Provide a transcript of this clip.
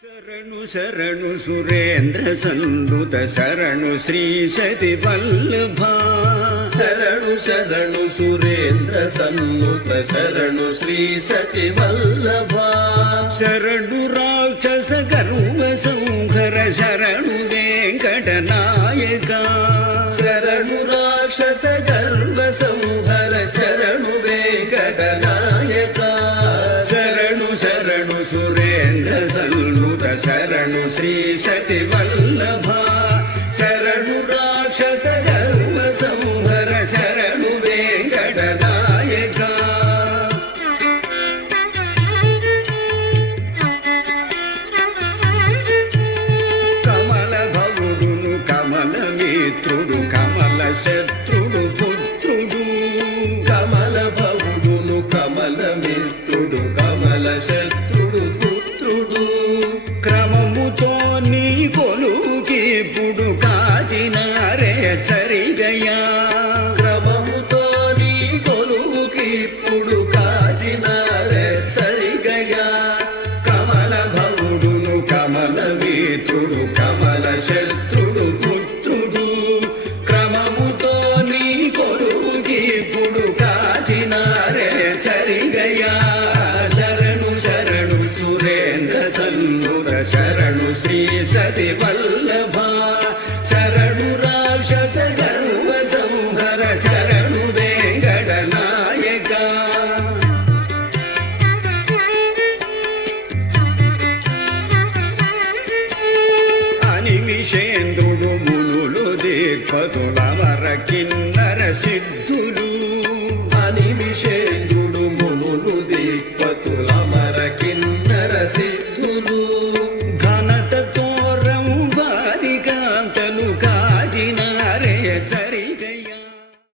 శరణు శరణు సురేంద్ర సన్నుత శరణు శ్రీ సతి వల్లభ శరణు శరణు సురేంద్ర సన్నుత శరణు శ్రీ సతి వల్లభ శరణు రాక్షస గర్వ సంహర శరణు వెంకట నాయక శరణు రాక్షస గర్వ సంహర శరణు వెంకట నాయక శరణు శరణు సురేంద్ర సన్నుత శరణు శ్రీ సతి వల్లభ శరణు రాక్షస గర్వ సంహర శరణు వెంకట నాయక కమల భవుడును కమల మిత్రుడు కమల శత్రుడు పుత్రుడు కమల భవుడును కమల మిత్రుడు కమల శత్రుడు పుత్రుడు క్రమముతో నీ కొలుకిప్పుడు కాచినారే చరిగయా క్రమముతో నీ కొలువుకిప్పుడు కాచినారే సరిగయా కమల భవుడును కమల మిత్రుడు కమల శత్రుడు పుత్రుడు క్రమముతో నీ కొలుకిప్పుడు కాచినారే చరిగయా శరణు శరణు సురేంద్ర సన్నుత శరణు శ్రీ సతి వల్లభ శరణు రాక్షస గర్వ సంహర శరణు వెంకట నాయక అనిమిషేంద్రుడు మునులు దిక్పతులవర కిన్నర సిద్ధులు అనిమిషేంద్రుడు మునులు దిక్పతుల మర కిన్నర సిద్ధులు